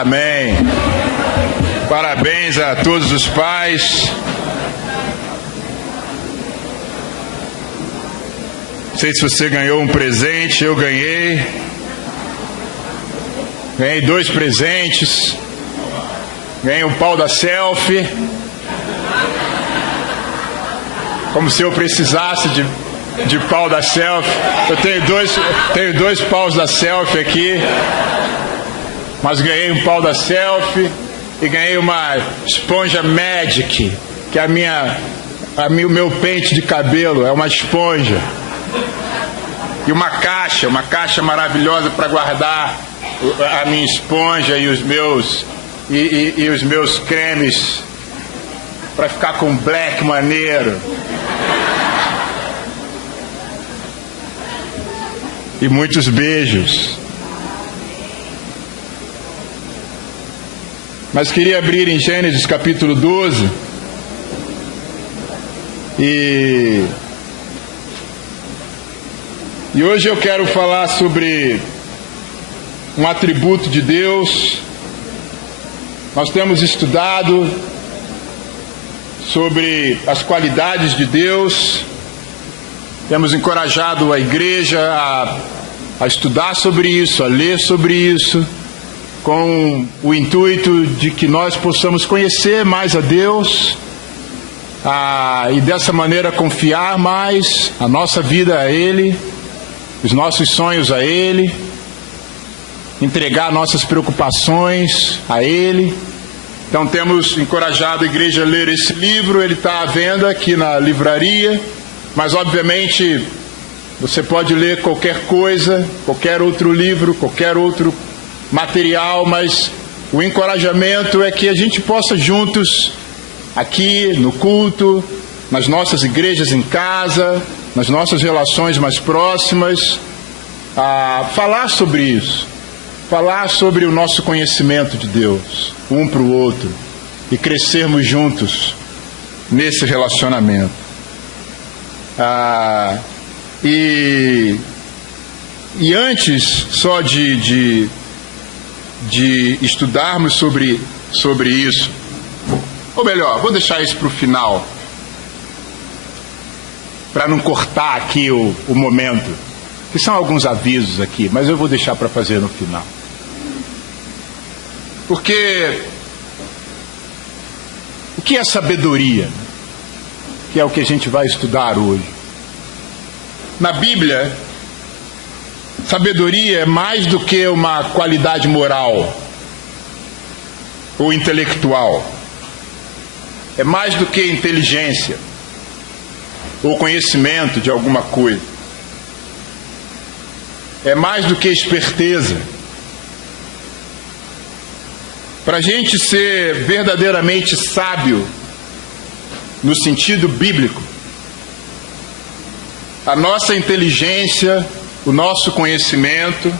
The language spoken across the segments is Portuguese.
Amém. Parabéns a todos os pais. Não sei se você ganhou um presente, eu ganhei. Ganhei 2 presentes. Ganhei um pau da selfie. Como se eu precisasse de pau da selfie. Eu tenho dois paus da selfie aqui. Mas ganhei um pau da selfie. E ganhei uma esponja Magic. Que é o meu pente de cabelo. É uma esponja. E uma caixa maravilhosa para guardar a minha esponja e os meus cremes para ficar com black maneiro. E muitos beijos. Mas queria abrir em Gênesis capítulo 12 e hoje eu quero falar sobre um atributo de Deus. Nós temos estudado sobre as qualidades de Deus, temos encorajado a igreja a estudar sobre isso, a ler sobre isso, com o intuito de que nós possamos conhecer mais a Deus e dessa maneira confiar mais a nossa vida a Ele, os nossos sonhos a Ele, entregar nossas preocupações a Ele. Então temos encorajado a igreja a ler esse livro. Ele está à venda aqui na livraria, mas obviamente você pode ler qualquer coisa, qualquer outro livro, qualquer outro material, mas o encorajamento é que a gente possa juntos, aqui no culto, nas nossas igrejas em casa, nas nossas relações mais próximas, falar sobre isso, falar sobre o nosso conhecimento de Deus, um para o outro, e crescermos juntos nesse relacionamento. E antes só de estudarmos sobre isso, ou melhor, vou deixar isso para o final, para não cortar aqui o momento, que são alguns avisos aqui, mas eu vou deixar para fazer no final. Porque o que é sabedoria? Que é o que a gente vai estudar hoje. Na Bíblia, sabedoria é mais do que uma qualidade moral ou intelectual. É mais do que inteligência ou conhecimento de alguma coisa. É mais do que esperteza. Para a gente ser verdadeiramente sábio, no sentido bíblico, a nossa inteligência, o nosso conhecimento,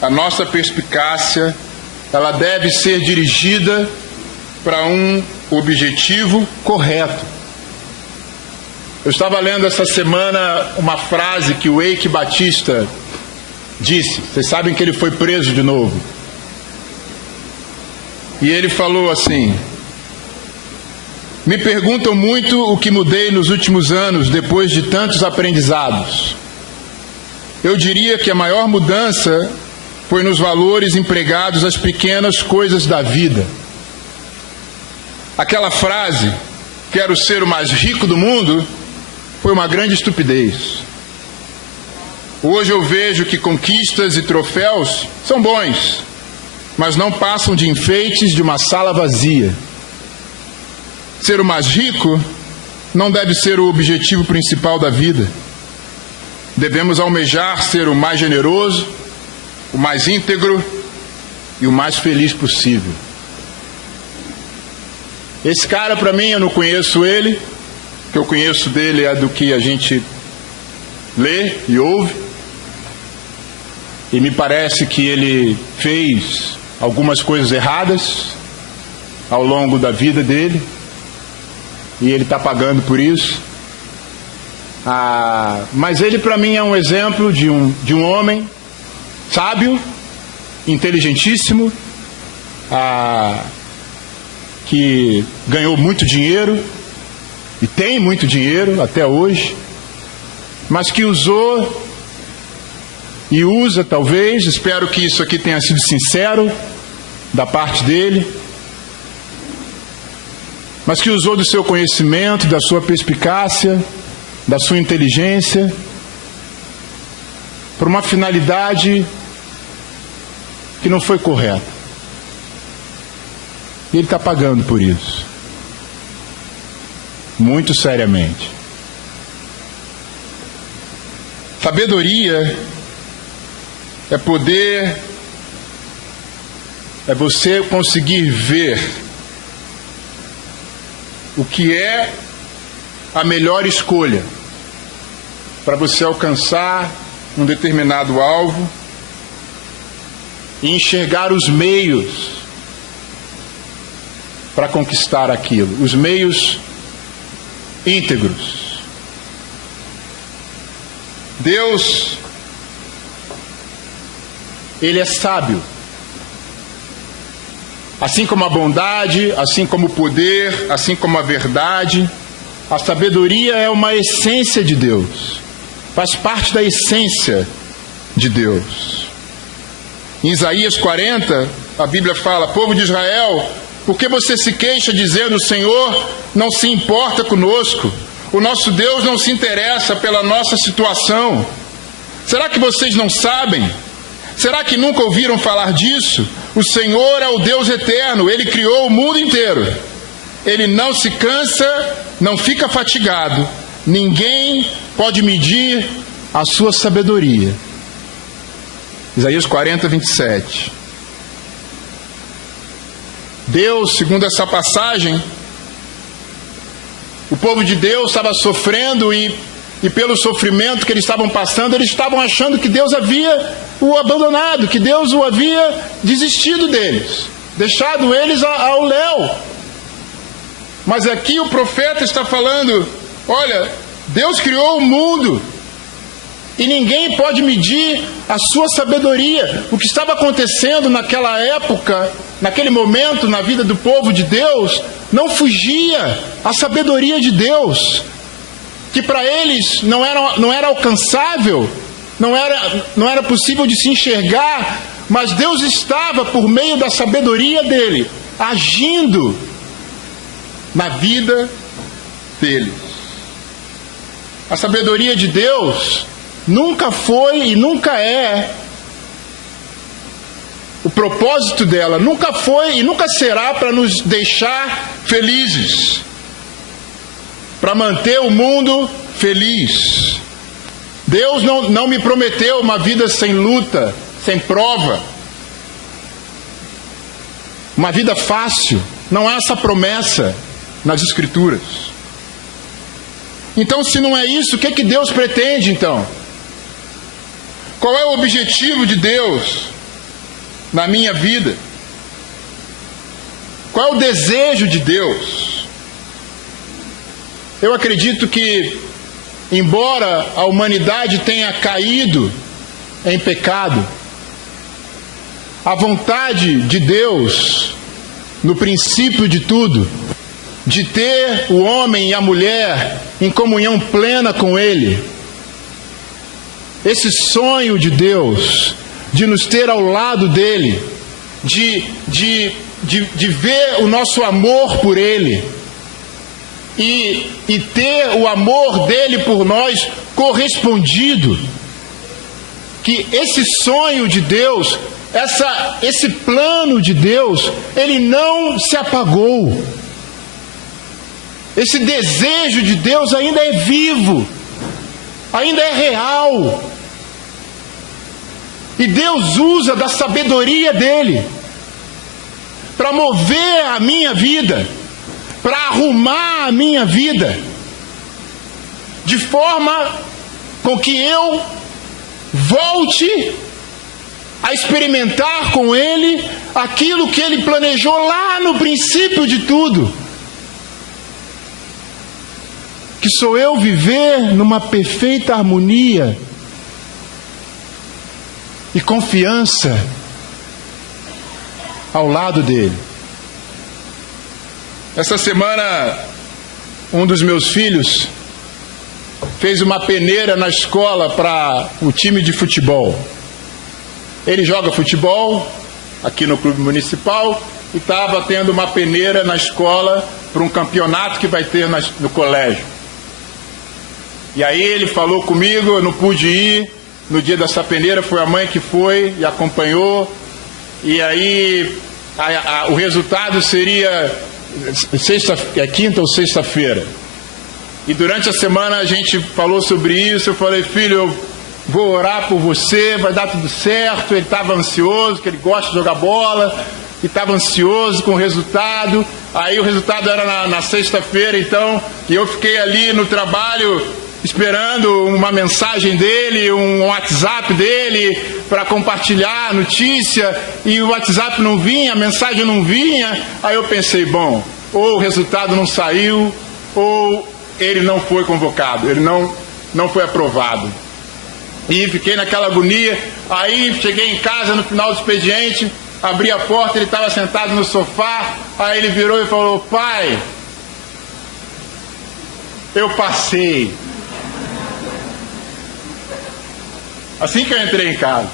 a nossa perspicácia, ela deve ser dirigida para um objetivo correto. Eu estava lendo essa semana uma frase que o Eike Batista disse. Vocês sabem que ele foi preso de novo. E ele falou assim: me perguntam muito o que mudei nos últimos anos depois de tantos aprendizados. Eu diria que a maior mudança foi nos valores empregados às pequenas coisas da vida. Aquela frase, quero ser o mais rico do mundo, foi uma grande estupidez. Hoje eu vejo que conquistas e troféus são bons, mas não passam de enfeites de uma sala vazia. Ser o mais rico não deve ser o objetivo principal da vida. Devemos almejar ser o mais generoso, o mais íntegro e o mais feliz possível. Esse cara, para mim, eu não conheço ele. O que eu conheço dele é do que a gente lê e ouve. E me parece que ele fez algumas coisas erradas ao longo da vida dele. E ele está pagando por isso. Mas ele, para mim, é um exemplo de um homem sábio, inteligentíssimo, que ganhou muito dinheiro, e tem muito dinheiro até hoje, mas que usou e usa, talvez, espero que isso aqui tenha sido sincero da parte dele, mas que usou do seu conhecimento, da sua perspicácia, da sua inteligência, por uma finalidade que não foi correta. E ele está pagando por isso, muito seriamente. Sabedoria é poder, é você conseguir ver o que é a melhor escolha para você alcançar um determinado alvo e enxergar os meios para conquistar aquilo, os meios íntegros. Deus, Ele é sábio. Assim como a bondade, assim como o poder, assim como a verdade, a sabedoria é uma essência de Deus. Faz parte da essência de Deus. Em Isaías 40, a Bíblia fala: povo de Israel, por que você se queixa dizendo, o Senhor não se importa conosco? O nosso Deus não se interessa pela nossa situação. Será que vocês não sabem? Será que nunca ouviram falar disso? O Senhor é o Deus eterno, Ele criou o mundo inteiro. Ele não se cansa, não fica fatigado. Ninguém pode medir a sua sabedoria. Isaías 40, 27. Deus, segundo essa passagem, o povo de Deus estava sofrendo e pelo sofrimento que eles estavam passando, eles estavam achando que Deus havia o abandonado, que Deus o havia desistido deles, deixado eles ao léu. Mas aqui o profeta está falando: olha, Deus criou o mundo e ninguém pode medir a sua sabedoria. O que estava acontecendo naquela época, naquele momento na vida do povo de Deus, não fugia à sabedoria de Deus, que para eles não era alcançável, não era possível de se enxergar, mas Deus estava, por meio da sabedoria dele, agindo na vida deles. A sabedoria de Deus nunca foi e nunca é, o propósito dela nunca foi e nunca será para nos deixar felizes, para manter o mundo feliz. Deus não me prometeu uma vida sem luta, sem prova, uma vida fácil. Não há essa promessa nas Escrituras. Então, se não é isso, o que Deus pretende então? Qual é o objetivo de Deus na minha vida? Qual é o desejo de Deus? Eu acredito que, embora a humanidade tenha caído em pecado, a vontade de Deus, no princípio de tudo, de ter o homem e a mulher em comunhão plena com Ele, esse sonho de Deus, de nos ter ao lado dEle, de ver o nosso amor por Ele, e ter o amor dele por nós correspondido, que esse sonho de Deus, esse plano de Deus, ele não se apagou. Esse desejo de Deus ainda é vivo, ainda é real. E Deus usa da sabedoria dele para mover a minha vida, para arrumar a minha vida, de forma com que eu volte a experimentar com Ele aquilo que Ele planejou lá no princípio de tudo, que sou eu viver numa perfeita harmonia e confiança ao lado dele. Essa semana, um dos meus filhos fez uma peneira na escola para o time de futebol. Ele joga futebol aqui no clube municipal e estava tendo uma peneira na escola para um campeonato que vai ter no colégio. E aí ele falou comigo, eu não pude ir no dia dessa peneira, foi a mãe que foi e acompanhou. E aí o resultado seria quinta ou sexta-feira. E durante a semana a gente falou sobre isso. Eu falei, filho, eu vou orar por você, vai dar tudo certo. Ele estava ansioso, que ele gosta de jogar bola, e estava ansioso com o resultado. Aí o resultado era na sexta-feira, então, e eu fiquei ali no trabalho esperando uma mensagem dele, um WhatsApp dele para compartilhar a notícia, e o WhatsApp não vinha, a mensagem não vinha. Aí eu pensei, bom, ou o resultado não saiu, ou ele não foi convocado, ele não foi aprovado. E fiquei naquela agonia. Aí cheguei em casa no final do expediente, abri a porta, ele estava sentado no sofá. Aí ele virou e falou, pai, eu passei. Assim que eu entrei em casa.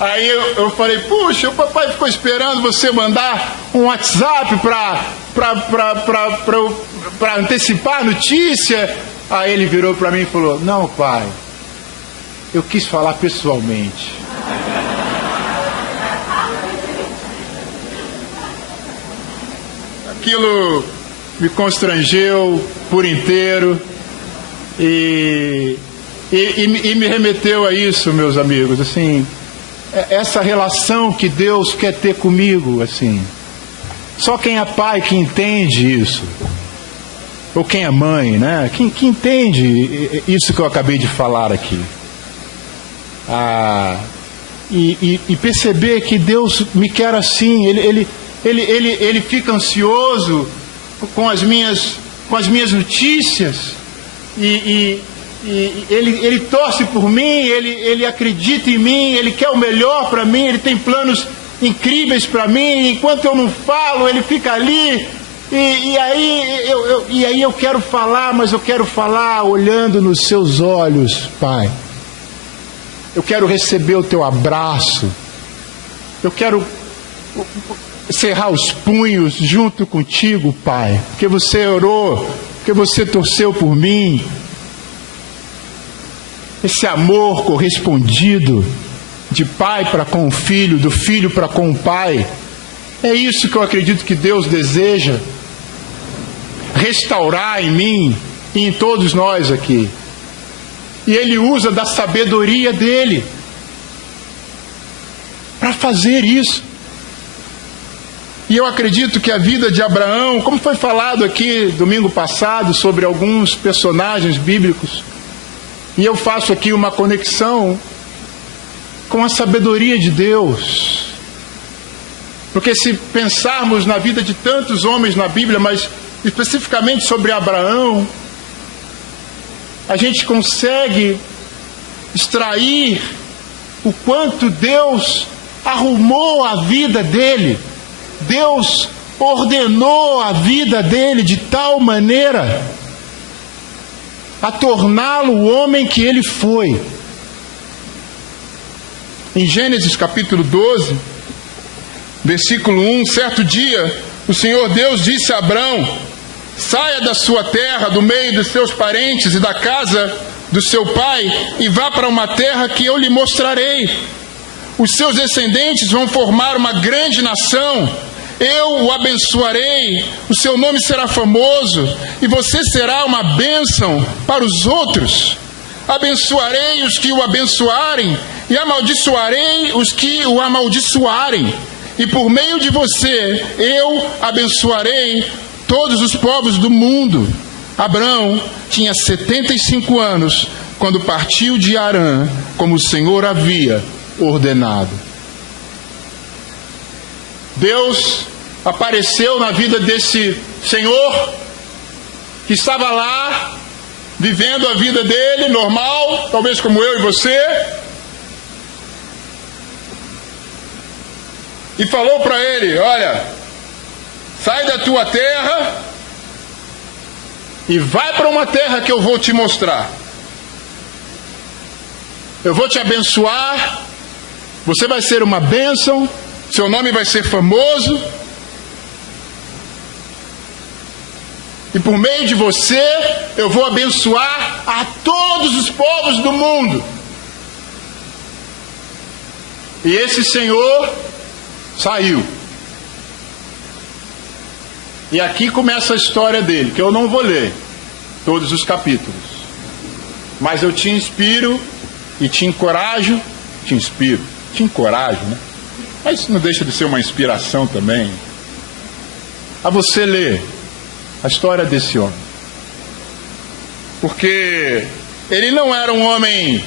Aí eu falei, puxa, o papai ficou esperando você mandar um WhatsApp para antecipar a notícia. Aí ele virou para mim e falou, não, pai, eu quis falar pessoalmente. Aquilo me constrangeu por inteiro e me remeteu a isso, meus amigos, assim, essa relação que Deus quer ter comigo, assim. Só quem é pai que entende isso, ou quem é mãe, né? Que entende isso que eu acabei de falar aqui. E perceber que Deus me quer assim. Ele fica ansioso com as minhas notícias e ele torce por mim, ele acredita em mim, ele quer o melhor para mim, ele tem planos incríveis para mim. Enquanto eu não falo, ele fica ali. E aí eu quero falar, mas eu quero falar olhando nos seus olhos, Pai. Eu quero receber o teu abraço. Eu quero cerrar os punhos junto contigo, Pai, porque você orou, porque você torceu por mim. Esse amor correspondido de pai para com o filho, do filho para com o pai, é isso que eu acredito que Deus deseja restaurar em mim e em todos nós aqui. E Ele usa da sabedoria dEle para fazer isso. E eu acredito que a vida de Abraão, como foi falado aqui domingo passado sobre alguns personagens bíblicos, e eu faço aqui uma conexão com a sabedoria de Deus. Porque se pensarmos na vida de tantos homens na Bíblia, mas especificamente sobre Abraão, a gente consegue extrair o quanto Deus arrumou a vida dele. Deus ordenou a vida dele de tal maneira a torná-lo o homem que ele foi. Em Gênesis capítulo 12, versículo 1, certo dia, o Senhor Deus disse a Abrão, saia da sua terra, do meio dos seus parentes e da casa do seu pai, e vá para uma terra que eu lhe mostrarei. Os seus descendentes vão formar uma grande nação. Eu o abençoarei, o seu nome será famoso, e você será uma bênção para os outros. Abençoarei os que o abençoarem, e amaldiçoarei os que o amaldiçoarem. E por meio de você, eu abençoarei todos os povos do mundo. Abrão tinha 75 anos, quando partiu de Harã, como o Senhor havia ordenado. Deus apareceu na vida desse senhor que estava lá vivendo a vida dele normal, talvez como eu e você, e falou para ele: olha, sai da tua terra e vai para uma terra que eu vou te mostrar. Eu vou te abençoar, você vai ser uma bênção, seu nome vai ser famoso, e por meio de você eu vou abençoar a todos os povos do mundo. E esse Senhor saiu. E aqui começa a história dele, que eu não vou ler todos os capítulos, mas eu te inspiro e te encorajo, te encorajo, né? Mas isso não deixa de ser uma inspiração também, a você ler a história desse homem. Porque ele não era um homem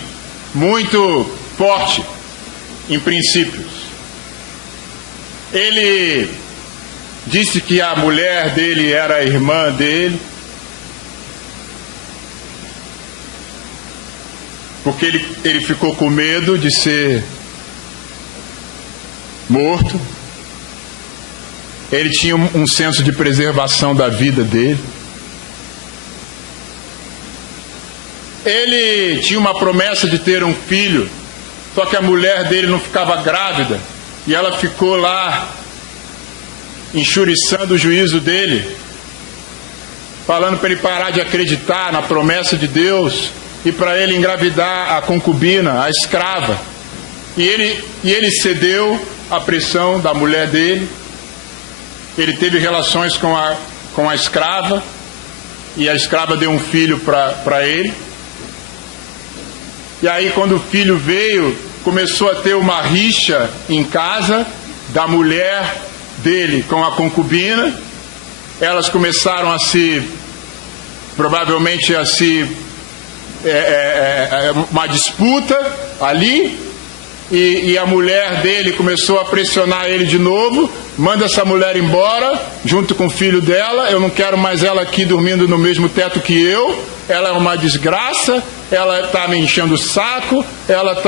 muito forte em princípios. Ele disse que a mulher dele era a irmã dele, porque ele ficou com medo de ser morto. Ele tinha um senso de preservação da vida dele. Ele tinha uma promessa de ter um filho, só que a mulher dele não ficava grávida, e ela ficou lá enxuriçando o juízo dele, falando para ele parar de acreditar na promessa de Deus e para ele engravidar a concubina, a escrava. E ele cedeu à pressão da mulher dele. Ele teve relações com a escrava, e a escrava deu um filho para ele. E aí, quando o filho veio, começou a ter uma rixa em casa da mulher dele com a concubina. Elas começaram provavelmente uma disputa ali, e a mulher dele começou a pressionar ele de novo: manda essa mulher embora, junto com o filho dela, eu não quero mais ela aqui dormindo no mesmo teto que eu, ela é uma desgraça, ela está me enchendo o saco, ela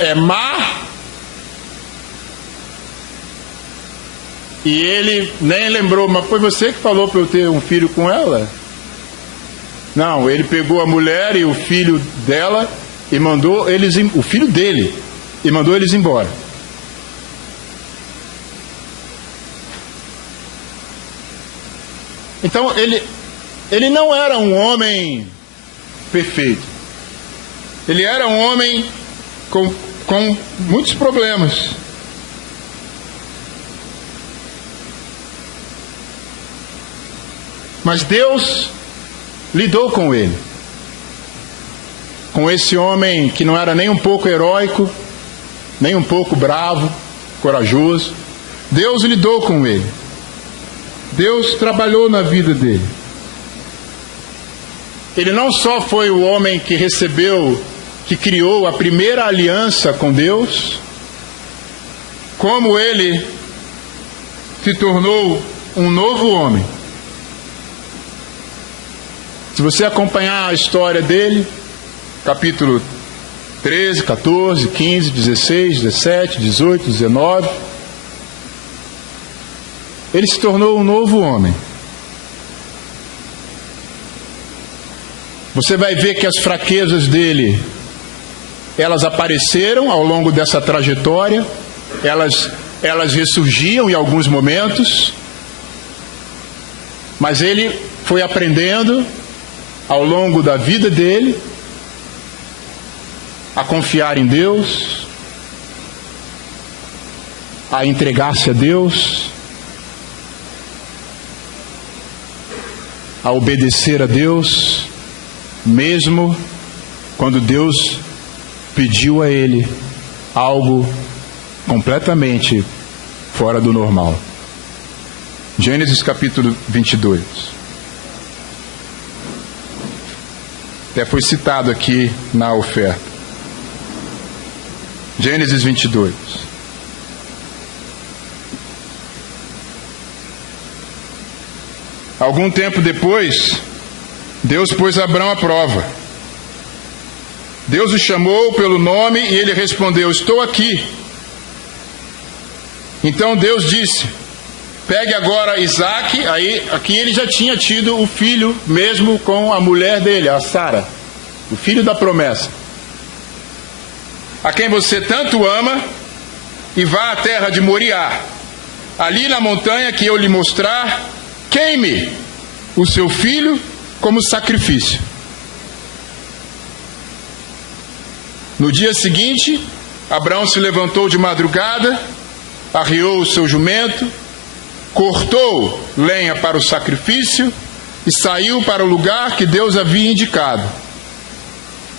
é má. E ele nem lembrou: mas foi você que falou para eu ter um filho com ela? Não, ele pegou a mulher e o filho dela e mandou eles, o filho dele, e mandou eles embora. Então ele não era um homem perfeito. Ele era um homem com muitos problemas. Mas Deus lidou com ele, com esse homem que não era nem um pouco heróico, nem um pouco bravo, corajoso. Deus lidou com ele. Deus trabalhou na vida dele. Ele não só foi o homem que criou a primeira aliança com Deus, como ele se tornou um novo homem. Se você acompanhar a história dele, capítulo 13, 14, 15, 16, 17, 18, 19, ele se tornou um novo homem. Você vai ver que as fraquezas dele, elas apareceram ao longo dessa trajetória, elas ressurgiam em alguns momentos, mas ele foi aprendendo ao longo da vida dele a confiar em Deus, a entregar-se a Deus, a obedecer a Deus, mesmo quando Deus pediu a ele algo completamente fora do normal. Gênesis capítulo 22. Até foi citado aqui na oferta. Gênesis 22. Algum tempo depois, Deus pôs Abrão à prova. Deus o chamou pelo nome e ele respondeu: estou aqui. Então Deus disse: pegue agora Isaque. Aqui ele já tinha tido o filho mesmo com a mulher dele, a Sara, o filho da promessa, a quem você tanto ama, e vá à terra de Moriá. Ali na montanha que eu lhe mostrar, queime o seu filho como sacrifício. No dia seguinte, Abraão se levantou de madrugada, arriou o seu jumento, cortou lenha para o sacrifício e saiu para o lugar que Deus havia indicado.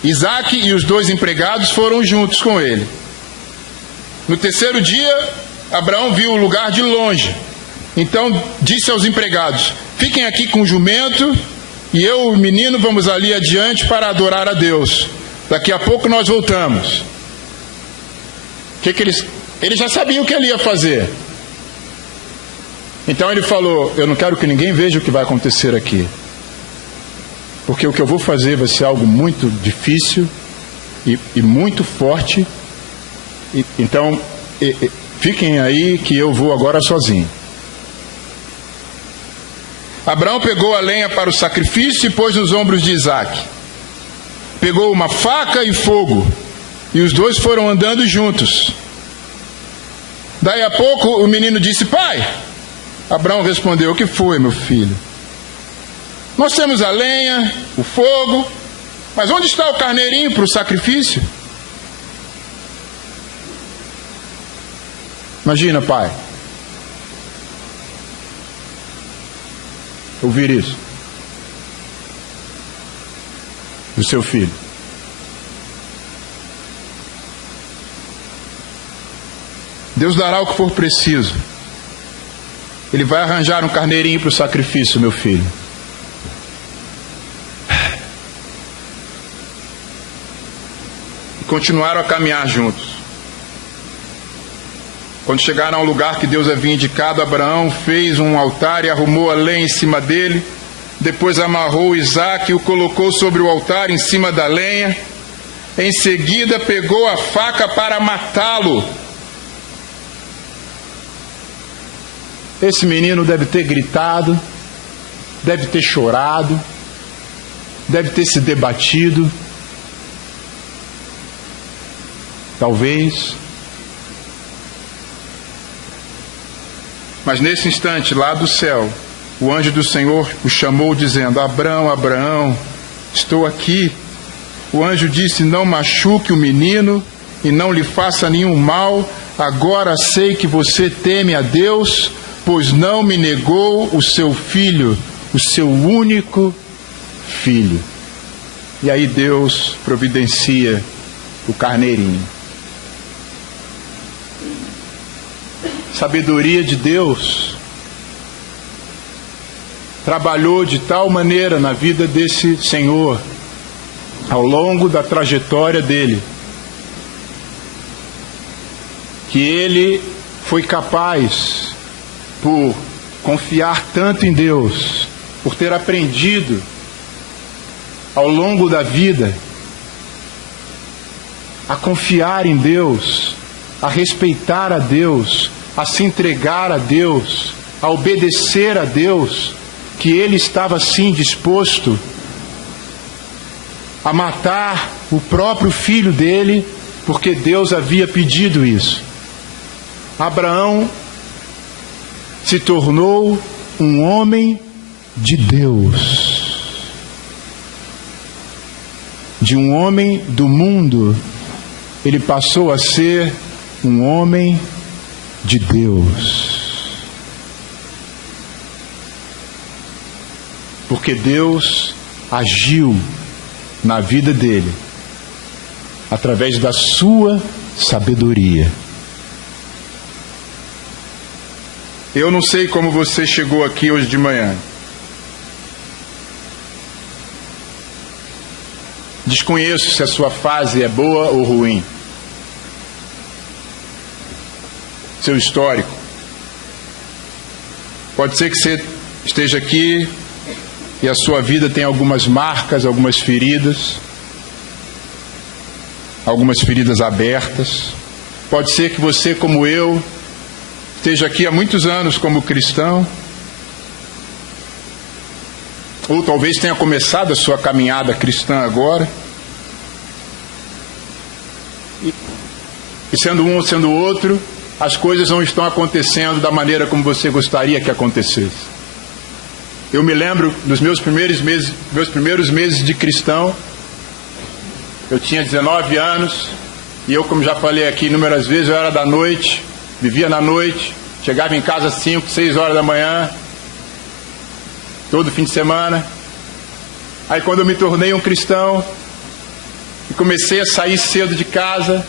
Isaque e os 2 empregados foram juntos com ele. No terceiro dia, Abraão viu o lugar de longe. Então disse aos empregados: fiquem aqui com o jumento, e eu e o menino vamos ali adiante para adorar a Deus. Daqui a pouco nós voltamos. Ele já sabia o que ele ia fazer. Então ele falou: eu não quero que ninguém veja o que vai acontecer aqui, porque o que eu vou fazer vai ser algo muito difícil e muito forte. Então fiquem aí que eu vou agora sozinho. Abraão pegou a lenha para o sacrifício e pôs nos ombros de Isaque. Pegou uma faca e fogo, e os 2 foram andando juntos. Daí a pouco o menino disse: pai. Abraão respondeu: o que foi, meu filho? Nós temos a lenha, o fogo, mas onde está o carneirinho para o sacrifício? Imagina, pai, ouvir isso do seu filho. Deus dará o que for preciso. Ele vai arranjar um carneirinho para o sacrifício, meu filho. E continuaram a caminhar juntos. Quando chegaram ao lugar que Deus havia indicado, Abraão fez um altar e arrumou a lenha em cima dele. Depois amarrou Isaque e o colocou sobre o altar em cima da lenha. Em seguida pegou a faca para matá-lo. Esse menino deve ter gritado, deve ter chorado, deve ter se debatido. Talvez. Mas nesse instante, lá do céu, o anjo do Senhor o chamou dizendo: Abraão, Abraão, estou aqui. O anjo disse: não machuque o menino e não lhe faça nenhum mal. Agora sei que você teme a Deus, pois não me negou o seu filho, o seu único filho. E aí Deus providencia o carneirinho. Sabedoria de Deus trabalhou de tal maneira na vida desse Senhor, ao longo da trajetória dele, que ele foi capaz, por confiar tanto em Deus, por ter aprendido ao longo da vida a confiar em Deus, a respeitar a Deus, a se entregar a Deus, a obedecer a Deus, que ele estava sim disposto a matar o próprio filho dele, porque Deus havia pedido isso. Abraão se tornou um homem de Deus. De um homem do mundo, ele passou a ser um homem de Deus. Porque Deus agiu na vida dele através da sua sabedoria. Eu não sei como você chegou aqui hoje de manhã. Desconheço se a sua fase é boa ou ruim. Seu histórico. Pode ser que você esteja aqui e a sua vida tem algumas marcas, algumas feridas abertas. Pode ser que você, como eu, esteja aqui há muitos anos como cristão, ou talvez tenha começado a sua caminhada cristã agora, e sendo um ou sendo outro, as coisas não estão acontecendo da maneira como você gostaria que acontecesse. Eu me lembro dos meus primeiros meses de cristão. Eu tinha 19 anos, e eu, como já falei aqui inúmeras vezes, eu era da noite, vivia na noite, chegava em casa às 5, 6 horas da manhã, todo fim de semana. Aí quando eu me tornei um cristão, e comecei a sair cedo de casa,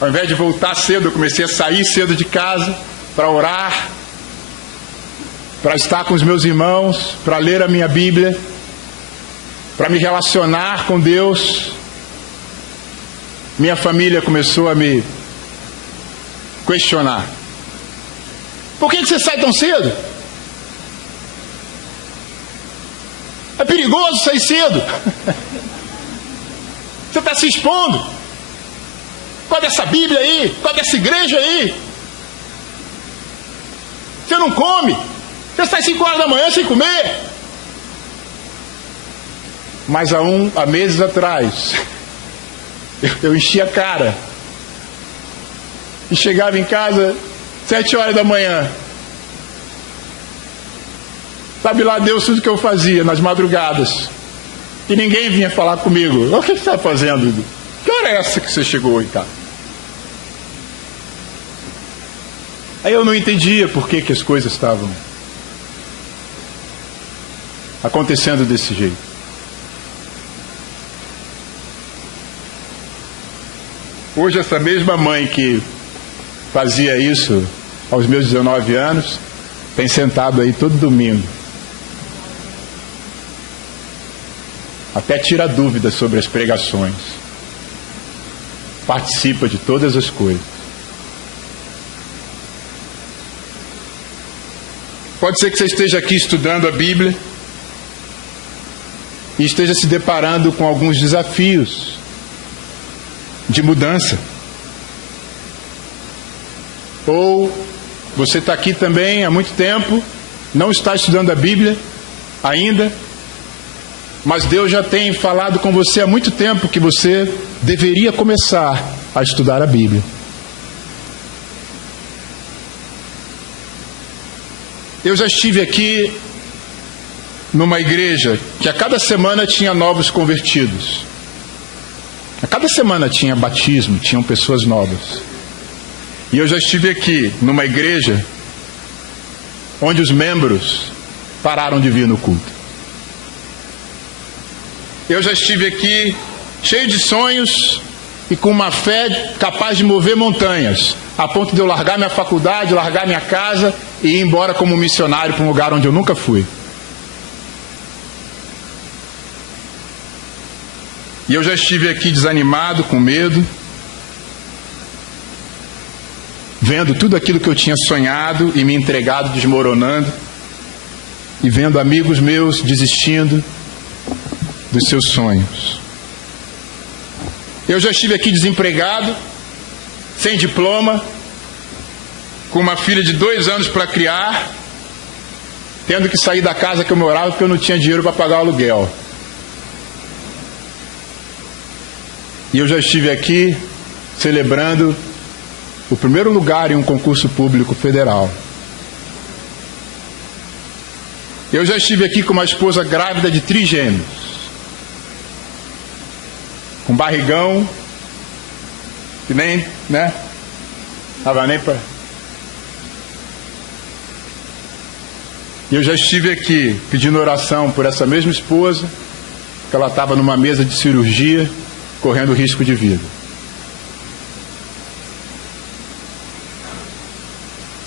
ao invés de voltar cedo, eu comecei a sair cedo de casa para orar, para estar com os meus irmãos, para ler a minha Bíblia, para me relacionar com Deus. Minha família começou a me questionar. Por que você sai tão cedo? É perigoso sair cedo. Você está se expondo. Qual dessa Bíblia aí? Qual dessa igreja aí? Você não come. Você sai 5 horas da manhã sem comer. Mas há meses atrás, eu enchi a cara e chegava em casa 7 horas da manhã. Sabe lá Deus tudo que eu fazia nas madrugadas. E ninguém vinha falar comigo. O que você está fazendo? Que hora é essa que você chegou em casa? Aí eu não entendia por que as coisas estavam acontecendo desse jeito. Hoje essa mesma mãe que fazia isso aos meus 19 anos, tem sentado aí todo domingo. Até tira dúvidas sobre as pregações. Participa de todas as coisas. Pode ser que você esteja aqui estudando a Bíblia e esteja se deparando com alguns desafios de mudança. Ou você está aqui também há muito tempo, não está estudando a Bíblia ainda, mas Deus já tem falado com você há muito tempo que você deveria começar a estudar a Bíblia. Eu já estive aqui numa igreja que a cada semana tinha novos convertidos. A cada semana tinha batismo, tinham pessoas novas. E eu já estive aqui numa igreja onde os membros pararam de vir no culto. Eu já estive aqui cheio de sonhos e com uma fé capaz de mover montanhas, a ponto de eu largar minha faculdade, largar minha casa e ir embora como missionário para um lugar onde eu nunca fui. E eu já estive aqui desanimado, com medo, vendo tudo aquilo que eu tinha sonhado e me entregado desmoronando, e vendo amigos meus desistindo dos seus sonhos. Eu já estive aqui desempregado, sem diploma, com uma filha de 2 anos para criar, tendo que sair da casa que eu morava porque eu não tinha dinheiro para pagar o aluguel. E eu já estive aqui celebrando o primeiro lugar em um concurso público federal. Eu já estive aqui com uma esposa grávida de trigêmeos, com barrigão, que nem, tava nem para... E eu já estive aqui pedindo oração por essa mesma esposa, que ela estava numa mesa de cirurgia, correndo risco de vida.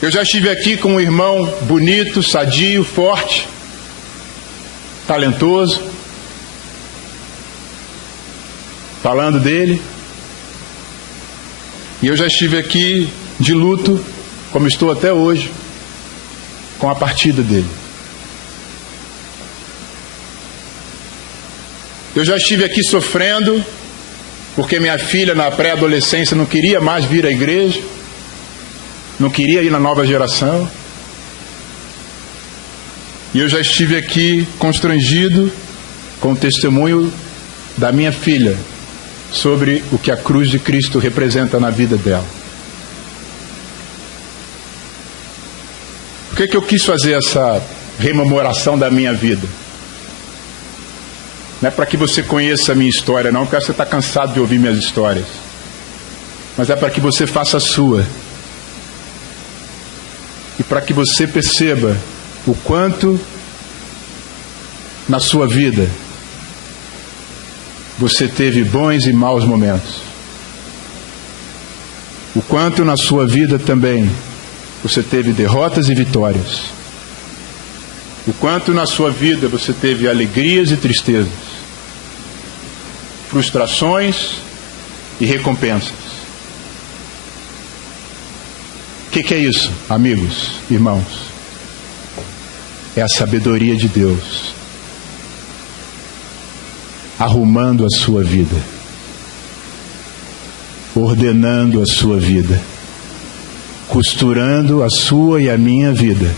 Eu já estive aqui com um irmão bonito, sadio, forte, talentoso, falando dele. E eu já estive aqui de luto, como estou até hoje, com a partida dele. Eu já estive aqui sofrendo, porque minha filha na pré-adolescência não queria mais vir à igreja. não queria ir na nova geração. E eu já estive aqui constrangido com o testemunho da minha filha sobre o que a cruz de Cristo representa na vida dela. Por que eu quis fazer essa rememoração da minha vida? Não é para que você conheça a minha história, não, porque você está cansado de ouvir minhas histórias. Mas é para que você faça a sua. E para que você perceba o quanto na sua vida você teve bons e maus momentos. O quanto na sua vida também você teve derrotas e vitórias. O quanto na sua vida você teve alegrias e tristezas, frustrações e recompensas. O que é isso, amigos, irmãos? É a sabedoria de Deus arrumando a sua vida, ordenando a sua vida, costurando a sua e a minha vida.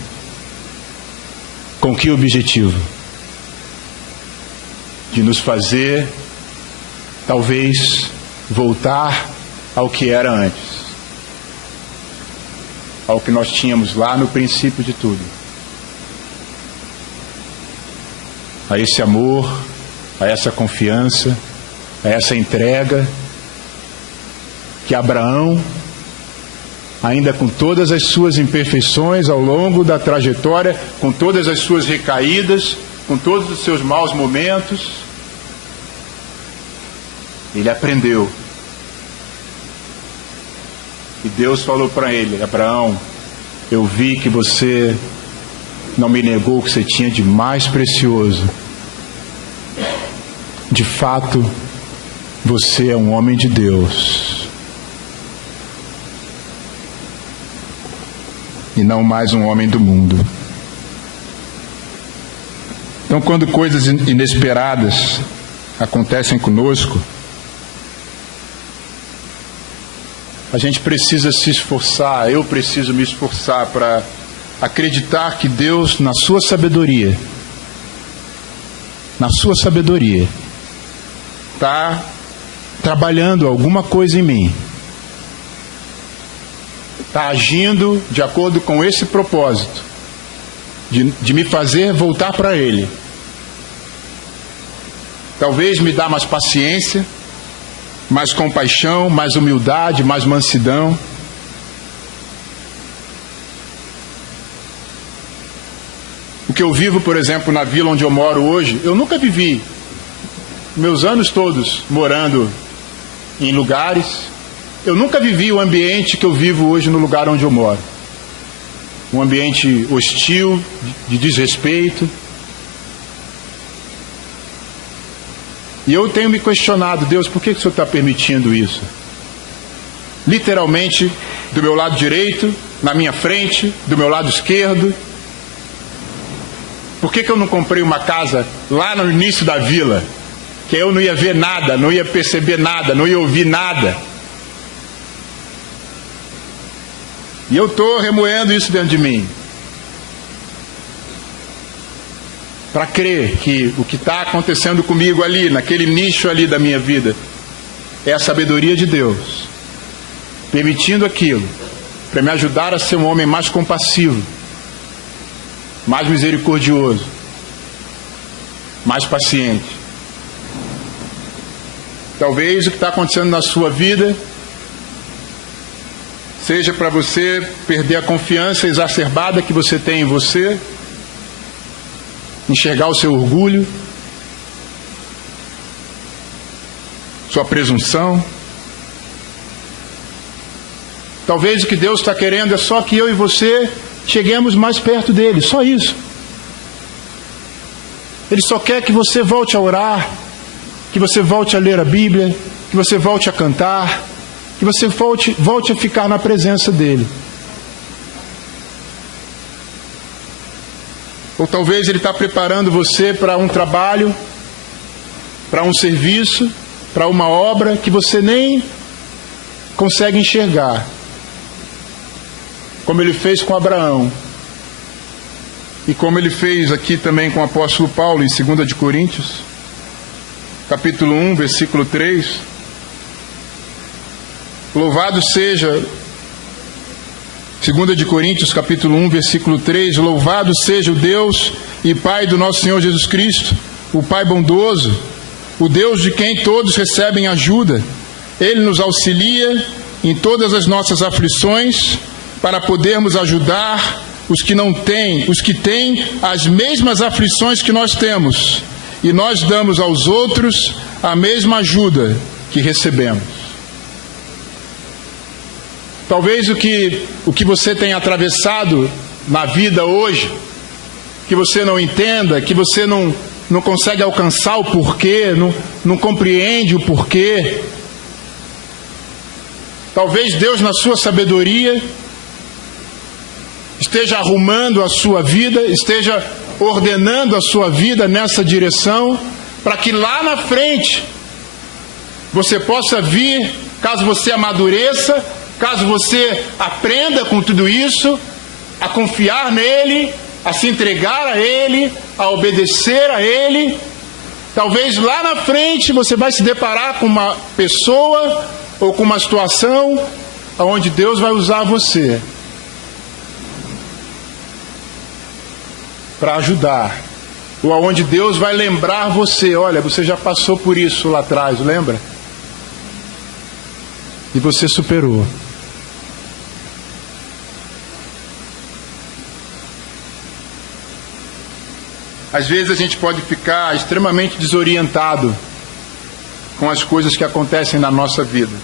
Com que objetivo? De nos fazer, talvez, voltar ao que era antes, ao que nós tínhamos lá no princípio de tudo, a esse amor, a essa confiança, a essa entrega que Abraão, ainda com todas as suas imperfeições ao longo da trajetória, com todas as suas recaídas, com todos os seus maus momentos, ele aprendeu. E Deus falou para ele: Abraão, eu vi que você não me negou o que você tinha de mais precioso. De fato, você é um homem de Deus e não mais um homem do mundo. Então, quando coisas inesperadas acontecem conosco, a gente precisa se esforçar, eu preciso me esforçar para acreditar que Deus, na sua sabedoria, está trabalhando alguma coisa em mim, está agindo de acordo com esse propósito, de me fazer voltar para Ele. Talvez me dá mais paciência, mais compaixão, mais humildade, mais mansidão. O que eu vivo, por exemplo, na vila onde eu moro hoje, eu nunca vivi. Meus anos todos morando em lugares, eu nunca vivi o ambiente que eu vivo hoje no lugar onde eu moro. Um ambiente hostil, de desrespeito. E eu tenho me questionado: Deus, por que o Senhor está permitindo isso? Literalmente, do meu lado direito, na minha frente, do meu lado esquerdo. Por que eu não comprei uma casa lá no início da vila? Que eu não ia ver nada, não ia perceber nada, não ia ouvir nada. E eu estou remoendo isso dentro de mim, para crer que o que está acontecendo comigo ali, naquele nicho ali da minha vida, é a sabedoria de Deus, permitindo aquilo, para me ajudar a ser um homem mais compassivo, mais misericordioso, mais paciente. Talvez o que está acontecendo na sua vida seja para você perder a confiança exacerbada que você tem em você, enxergar o seu orgulho, sua presunção. Talvez o que Deus está querendo é só que eu e você cheguemos mais perto dele, só isso. Ele só quer que você volte a orar, que você volte a ler a Bíblia, que você volte a cantar, que você volte a ficar na presença dele. Ou talvez ele está preparando você para um trabalho, para um serviço, para uma obra que você nem consegue enxergar. como ele fez com Abraão, e como ele fez aqui também com o apóstolo Paulo, em 2 de Coríntios, capítulo 1, versículo 3. Louvado seja, 2 de Coríntios, capítulo 1, versículo 3, louvado seja o Deus e Pai do nosso Senhor Jesus Cristo, o Pai bondoso, o Deus de quem todos recebem ajuda. Ele nos auxilia em todas as nossas aflições, para podermos ajudar os que têm as mesmas aflições que nós temos, e nós damos aos outros a mesma ajuda que recebemos. Talvez o que você tem atravessado na vida hoje, que você não entenda, que você não consegue alcançar o porquê, não compreende o porquê. Talvez Deus, na sua sabedoria, esteja arrumando a sua vida, esteja ordenando a sua vida nessa direção, para que lá na frente você possa vir, caso você amadureça, caso você aprenda com tudo isso, a confiar nele, a se entregar a ele, a obedecer a ele. Talvez lá na frente você vai se deparar com uma pessoa ou com uma situação onde Deus vai usar você para ajudar, ou aonde Deus vai lembrar você: olha, você já passou por isso lá atrás, lembra? E você superou. Às vezes a gente pode ficar extremamente desorientado com as coisas que acontecem na nossa vida.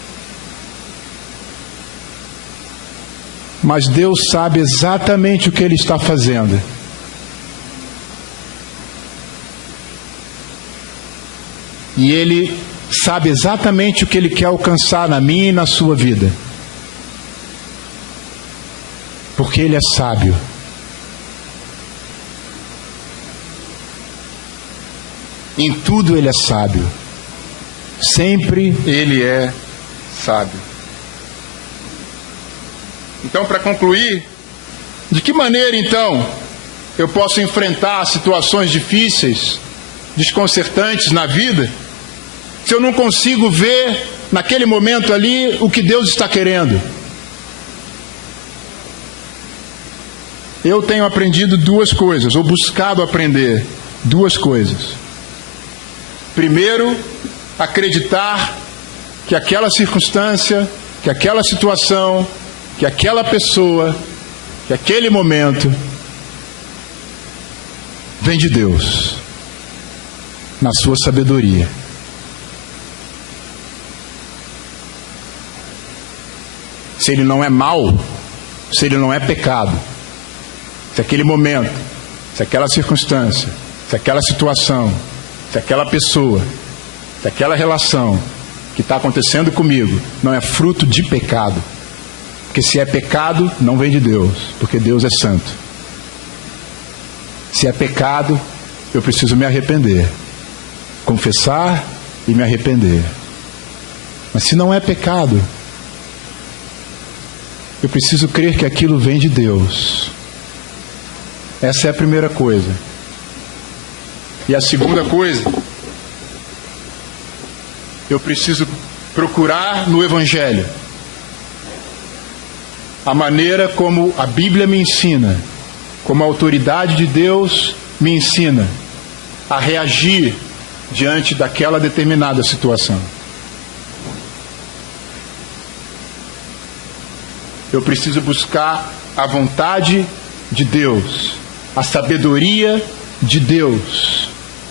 Mas Deus sabe exatamente o que Ele está fazendo. E Ele sabe exatamente o que Ele quer alcançar na minha e na sua vida. Porque Ele é sábio. Em tudo Ele é sábio. Sempre Ele é sábio. Então, para concluir, de que maneira então eu posso enfrentar situações difíceis, desconcertantes na vida, se eu não consigo ver naquele momento ali o que Deus está querendo? Eu tenho aprendido duas coisas, ou buscado aprender duas coisas. Primeiro, acreditar que aquela circunstância, que aquela situação, que aquela pessoa, que aquele momento vem de Deus, na sua sabedoria. Se ele não é mal, se ele não é pecado, se aquele momento, se aquela circunstância, se aquela situação, se aquela pessoa, se aquela relação que está acontecendo comigo não é fruto de pecado, porque se é pecado, não vem de Deus, porque Deus é santo. Se é pecado, eu preciso me arrepender, confessar e me arrepender. Mas se não é pecado, eu preciso crer que aquilo vem de Deus. Essa é a primeira coisa. E a segunda coisa, eu preciso procurar no Evangelho a maneira como a Bíblia me ensina, como a autoridade de Deus me ensina a reagir diante daquela determinada situação. Eu preciso buscar a vontade de Deus, a sabedoria de Deus,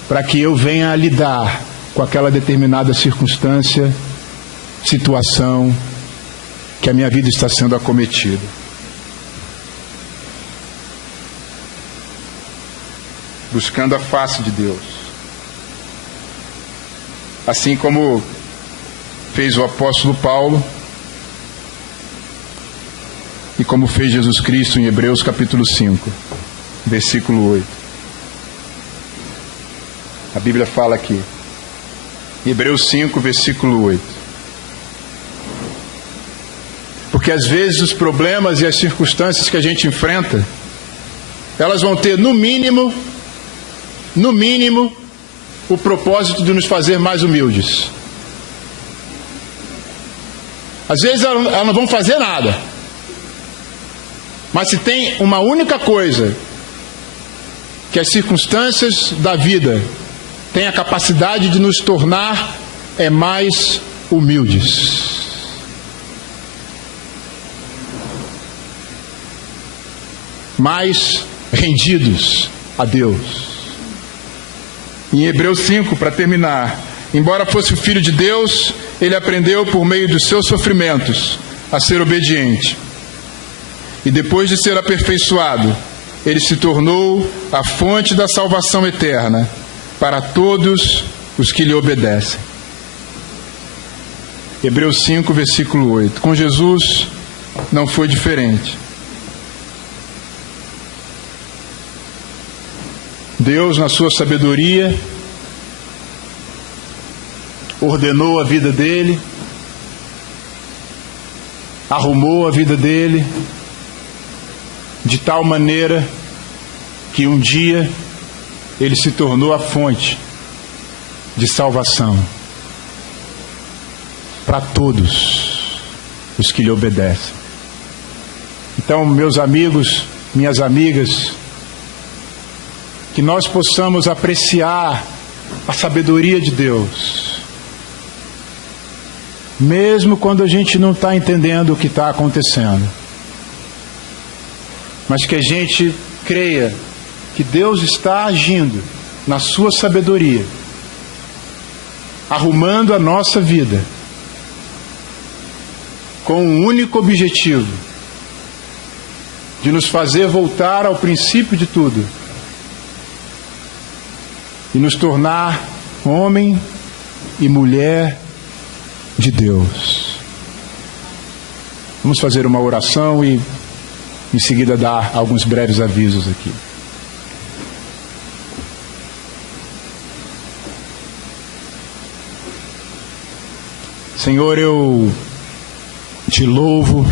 para que eu venha a lidar com aquela determinada circunstância, situação que a minha vida está sendo acometida. Buscando a face de Deus. Assim como fez o apóstolo Paulo e como fez Jesus Cristo em Hebreus capítulo 5, versículo 8. A Bíblia fala aqui, Hebreus 5, versículo 8. Porque às vezes os problemas e as circunstâncias que a gente enfrenta, elas vão ter no mínimo, o propósito de nos fazer mais humildes. Às vezes elas não vão fazer nada. Mas se tem uma única coisa que as circunstâncias da vida têm a capacidade de nos tornar, é mais humildes. Mais rendidos a Deus. Em Hebreus 5, para terminar, embora fosse o Filho de Deus, ele aprendeu por meio dos seus sofrimentos a ser obediente. E depois de ser aperfeiçoado, ele se tornou a fonte da salvação eterna para todos os que lhe obedecem. Hebreus 5, versículo 8. Com Jesus não foi diferente. Deus, na sua sabedoria, ordenou a vida dele, arrumou a vida dele, de tal maneira que um dia ele se tornou a fonte de salvação para todos os que lhe obedecem. Então, meus amigos, minhas amigas, que nós possamos apreciar a sabedoria de Deus, mesmo quando a gente não está entendendo o que está acontecendo, mas que a gente creia que Deus está agindo na sua sabedoria, arrumando a nossa vida, com um único objetivo, de nos fazer voltar ao princípio de tudo, e nos tornar homem e mulher de Deus. Vamos fazer uma oração e em seguida dar alguns breves avisos aqui. Senhor, eu te louvo,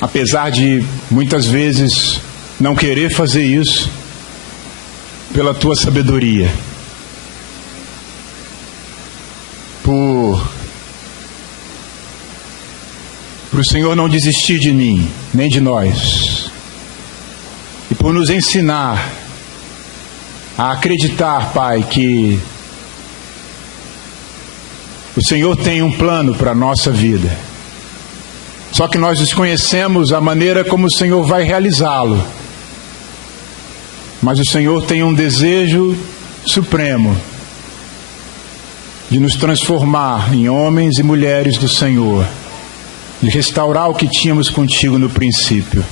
apesar de muitas vezes não querer fazer isso, pela tua sabedoria, por o Senhor não desistir de mim, nem de nós, e por nos ensinar a acreditar, Pai, que o Senhor tem um plano para a nossa vida, só que nós desconhecemos a maneira como o Senhor vai realizá-lo. Mas o Senhor tem um desejo supremo de nos transformar em homens e mulheres do Senhor, de restaurar o que tínhamos contigo no princípio.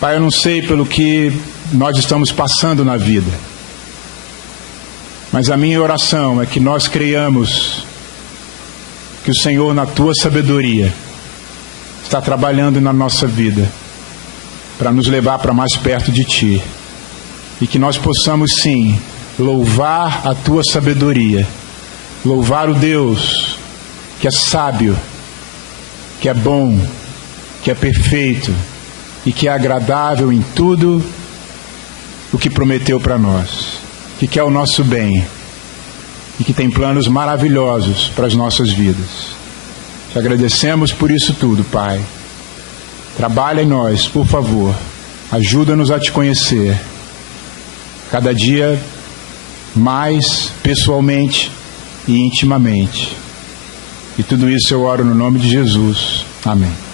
Pai, eu não sei pelo que nós estamos passando na vida, mas a minha oração é que nós creiamos que o Senhor, na tua sabedoria, está trabalhando na nossa vida para nos levar para mais perto de Ti, e que nós possamos sim louvar a Tua sabedoria, louvar o Deus que é sábio, que é bom, que é perfeito e que é agradável em tudo o que prometeu para nós, que quer o nosso bem e que tem planos maravilhosos para as nossas vidas. Te agradecemos por isso tudo, Pai. Trabalha em nós, por favor. Ajuda-nos a Te conhecer cada dia mais pessoalmente e intimamente. E tudo isso eu oro no nome de Jesus. Amém.